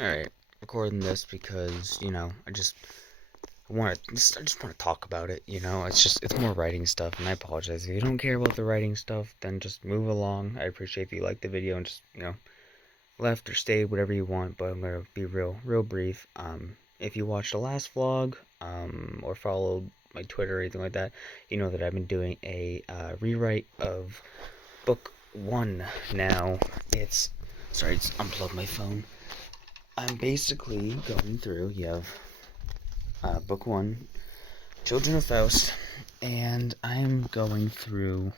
Alright, recording this because, I just want to talk about it, it's more writing stuff, and I apologize. If you don't care about the writing stuff, then just move along. I appreciate if you like the video and just, left or stayed, whatever you want, but I'm gonna be real brief. If you watched the last vlog, or followed my Twitter or anything like that, you know that I've been doing a rewrite of book one now. Sorry, it's unplugged my phone. I'm basically going through, you have book one, Children of Faust, and I'm going through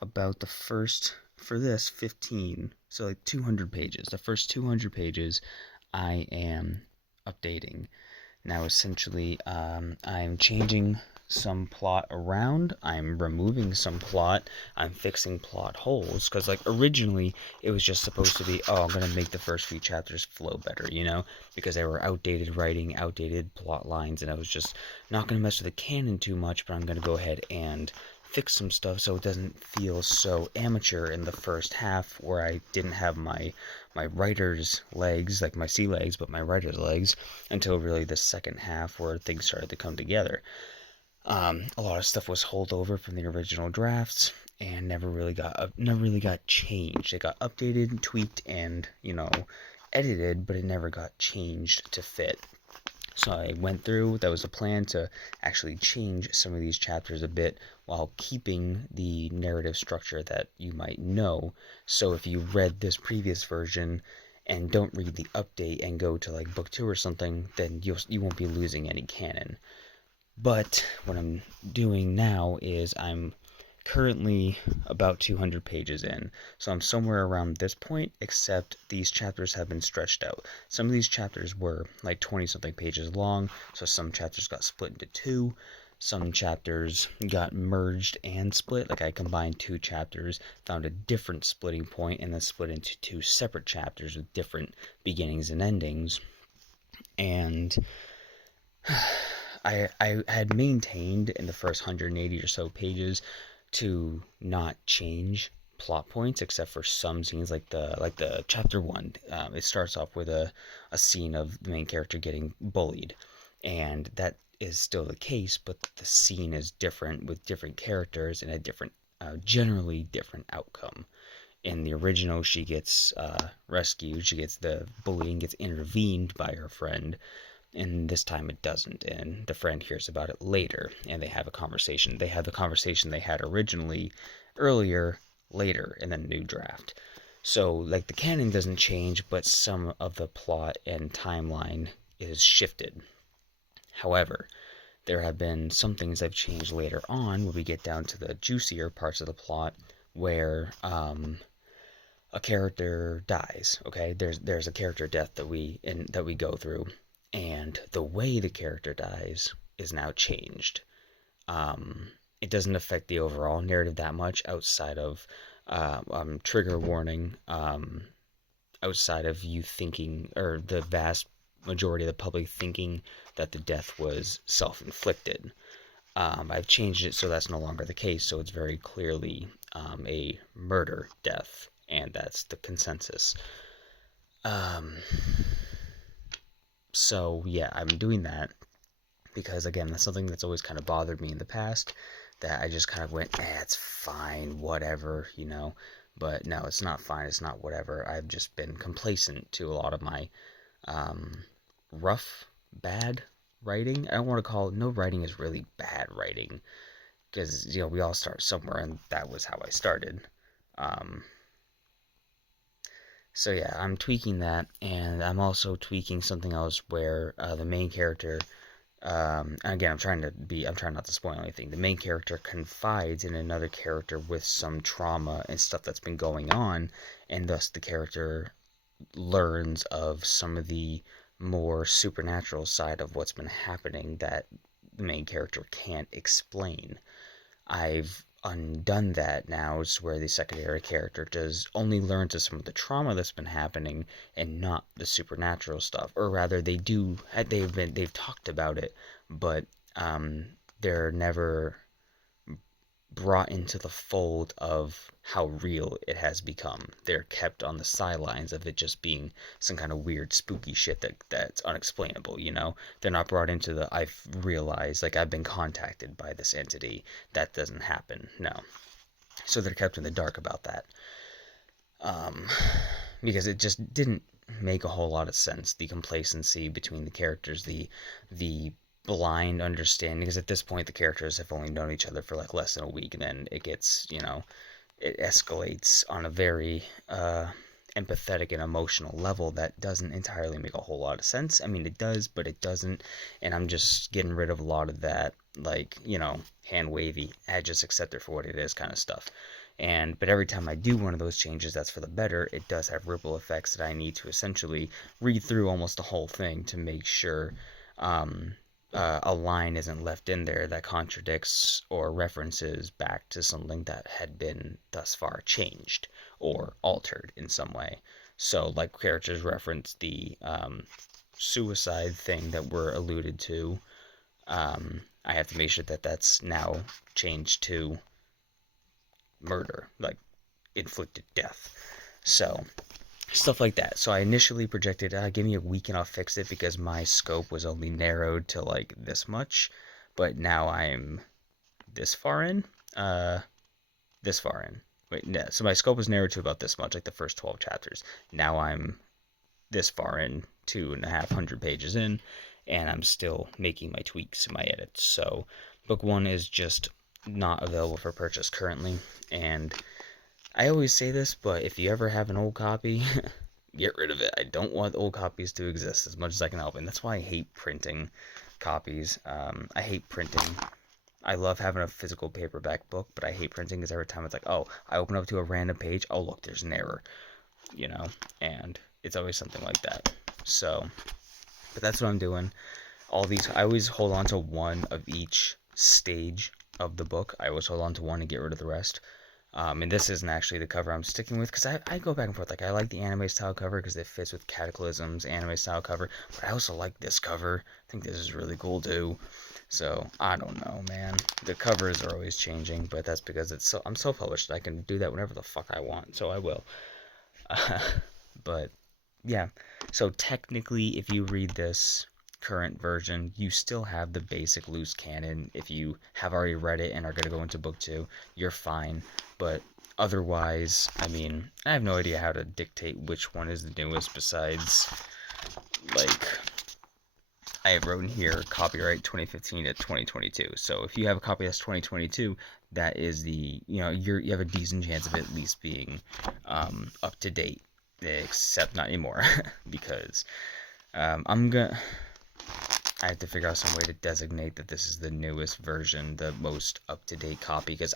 about the first, for this, 15, so like 200 pages. The first 200 pages I am updating. Now, essentially, I'm changing some plot around. I'm removing some plot. I'm fixing plot holes. Because, like, originally, it was just supposed to be, oh, I'm going to make the first few chapters flow better, Because they were outdated writing, outdated plot lines, and I was just not going to mess with the canon too much, but I'm going to go ahead and fix some stuff so it doesn't feel so amateur in the first half where I didn't have my writer's legs, like my sea legs, but my writer's legs, until really the second half where things started to come together. A lot of stuff was holdover from the original drafts and never really got changed. It got updated, tweaked, and edited, but it never got changed to fit. So I went through, that was a plan to actually change some of these chapters a bit while keeping the narrative structure that you might know. So if you read this previous version and don't read the update and go to like book two or something, then you won't be losing any canon. But what I'm doing now is I'm currently about 200 pages in, so I'm somewhere around this point, except these chapters have been stretched out. Some of these chapters were like 20 something pages long, so some chapters got split into two. Some chapters got merged and split, like I combined two chapters, found a different splitting point, and then split into two separate chapters with different beginnings and endings. And I had maintained in the first 180 or so pages to not change plot points except for some scenes, like the chapter one. It starts off with a scene of the main character getting bullied, and that is still the case, but the scene is different with different characters and a different, generally different outcome. In the original, she gets rescued. She gets the bullying gets intervened by her friend, and this time it doesn't, and the friend hears about it later, and they have a conversation. They have the conversation they had originally earlier later in the new draft. So like the canon doesn't change, but some of the plot and timeline is shifted. However, there have been some things that have changed later on when we get down to the juicier parts of the plot where a character dies. Okay, there's a character death that we go through, and the way the character dies is now changed. It doesn't affect the overall narrative that much outside of trigger warning. Outside of you thinking, or the vast majority of the public thinking that the death was self-inflicted. I've changed it so that's no longer the case, so it's very clearly a murder death, and that's the consensus. Um, so yeah, I'm doing that because, again, that's something that's always kind of bothered me in the past, that I just kind of went, it's fine, whatever. But no, it's not fine, it's not whatever. I've just been complacent to a lot of my rough, bad writing. I don't want to call it, no writing is really bad writing, because, we all start somewhere, and that was how I started. Um, so yeah, I'm tweaking that, and I'm also tweaking something else where the main character, and again, I'm trying not to spoil anything. The main character confides in another character with some trauma and stuff that's been going on, and thus the character learns of some of the more supernatural side of what's been happening that the main character can't explain. I've undone that now, it's where the secondary character does only learn to some of the trauma that's been happening and not the supernatural stuff. Or rather, they've talked about it, but they're never brought into the fold of how real it has become. They're kept on the sidelines of it just being some kind of weird spooky shit that's unexplainable, you know? They're not brought into the I've realized, like, I've been contacted by this entity. That doesn't happen. No. So they're kept in the dark about that. Um because it just didn't make a whole lot of sense, the complacency between the characters, the blind understanding, because at this point the characters have only known each other for like less than a week, and then it gets, you know, it escalates on a very empathetic and emotional level that doesn't entirely make a whole lot of sense. I mean, it does, but it doesn't, and I'm just getting rid of a lot of that, like, you know, hand wavy, I just accept it for what it is kind of stuff. But every time I do one of those changes that's for the better, it does have ripple effects that I need to essentially read through almost the whole thing to make sure a line isn't left in there that contradicts or references back to something that had been thus far changed or altered in some way. So, like, characters reference the suicide thing that were alluded to. I have to make sure that that's now changed to murder, like inflicted death. So, stuff like that. So I initially projected, give me a week and I'll fix it, because my scope was only narrowed to like this much, but now I'm this far in. This far in. Wait, no. So my scope was narrowed to about this much, like the first 12 chapters. Now I'm this far in, 250 pages in, and I'm still making my tweaks and my edits. So book one is just not available for purchase currently, and I always say this, but if you ever have an old copy, get rid of it. I don't want old copies to exist as much as I can help, and that's why I hate printing copies. I hate printing. I love having a physical paperback book, but I hate printing because every time it's like, oh, I open up to a random page, oh look, there's an error, you know, and it's always something like that. So, but that's what I'm doing. All these, I always hold on to one of each stage of the book. I always hold on to one and get rid of the rest. And this isn't actually the cover I'm sticking with, because I go back and forth. Like, I like the anime style cover because it fits with Cataclysm's anime style cover, but I also like this cover. I think this is really cool too. So I don't know, man. The covers are always changing, but that's because I'm self-published. I can do that whenever the fuck I want, so I will. But yeah, so technically, if you read this current version, you still have the basic loose canon. If you have already read it and are going to go into book two, you're fine. But otherwise, I mean, I have no idea how to dictate which one is the newest, besides, like, I have written here copyright 2015 to 2022. So if you have a copy that's 2022, that is the, you know, you have a decent chance of it at least being up to date, except not anymore, because I have to figure out some way to designate that this is the newest version, the most up-to-date copy, because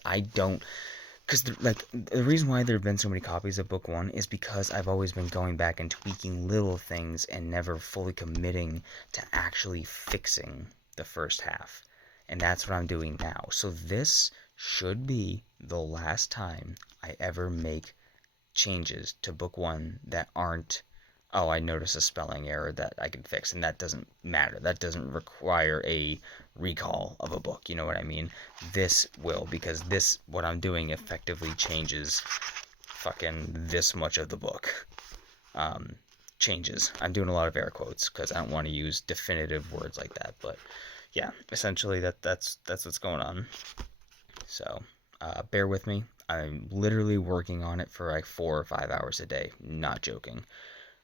the reason why there have been so many copies of book one is because I've always been going back and tweaking little things and never fully committing to actually fixing the first half. And that's what I'm doing now. So this should be the last time I ever make changes to book one that aren't, oh, I noticed a spelling error that I can fix, and that doesn't matter. That doesn't require a recall of a book, you know what I mean? This will, because what I'm doing effectively changes fucking this much of the book. Changes. I'm doing a lot of air quotes, because I don't want to use definitive words like that, but yeah, essentially that's what's going on. So, bear with me. I'm literally working on it for like 4 or 5 hours a day, not joking.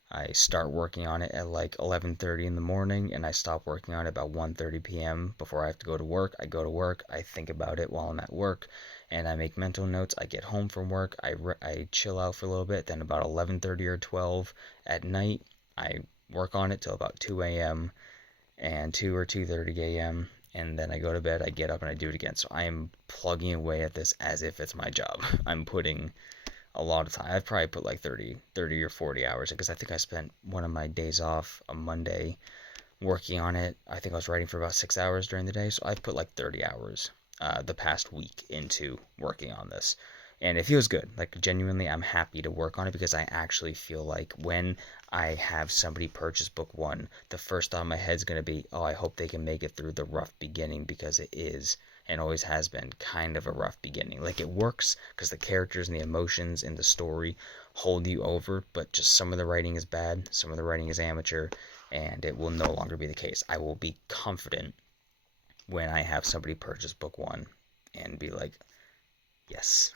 I start working on it at like 11:30 in the morning, and I stop working on it about 1:30 p.m. before I have to go to work. I go to work, I think about it while I'm at work, and I make mental notes. I get home from work, I chill out for a little bit, then about 11:30 or 12 at night, I work on it till about 2 a.m. and 2 or 2:30 a.m., and then I go to bed, I get up, and I do it again. So I am plugging away at this as if it's my job. I'm putting a lot of time. I've probably put like 30 or 40 hours, because I think I spent one of my days off, a Monday, working on it. I think I was writing for about 6 hours during the day, so I've put like 30 hours the past week into working on this. And it feels good. Like, genuinely, I'm happy to work on it, because I actually feel like when I have somebody purchase book one, the first thought in my head is going to be, oh, I hope they can make it through the rough beginning, because it is and always has been kind of a rough beginning. Like, it works because the characters and the emotions in the story hold you over, but just some of the writing is bad, some of the writing is amateur, and it will no longer be the case. I will be confident when I have somebody purchase book one and be like, yes,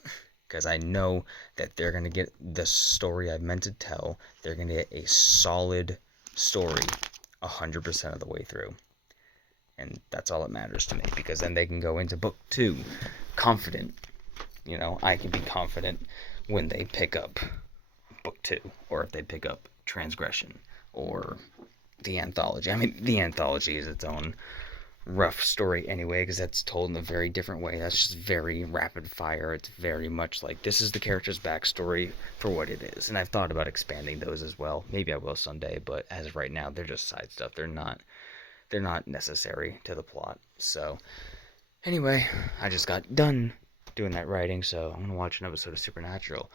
because I know that they're going to get the story I meant to tell. They're going to get a solid story 100% of the way through. And that's all that matters to me, because then they can go into book two confident. You know, I can be confident when they pick up book two, or if they pick up Transgression, or the anthology. I mean, the anthology is its own rough story anyway, because that's told in a very different way. That's just very rapid fire. It's very much like, this is the character's backstory for what it is. And I've thought about expanding those as well. Maybe I will someday, but as of right now, they're just side stuff. They're not necessary to the plot. So anyway, I just got done doing that writing, so I'm gonna watch an episode of Supernatural.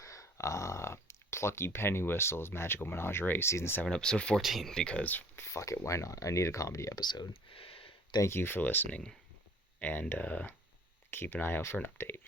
Plucky Penny Whistle's Magical Menagerie, season 7, episode 14, because fuck it, why not? I need a comedy episode. Thank you for listening, and keep an eye out for an update.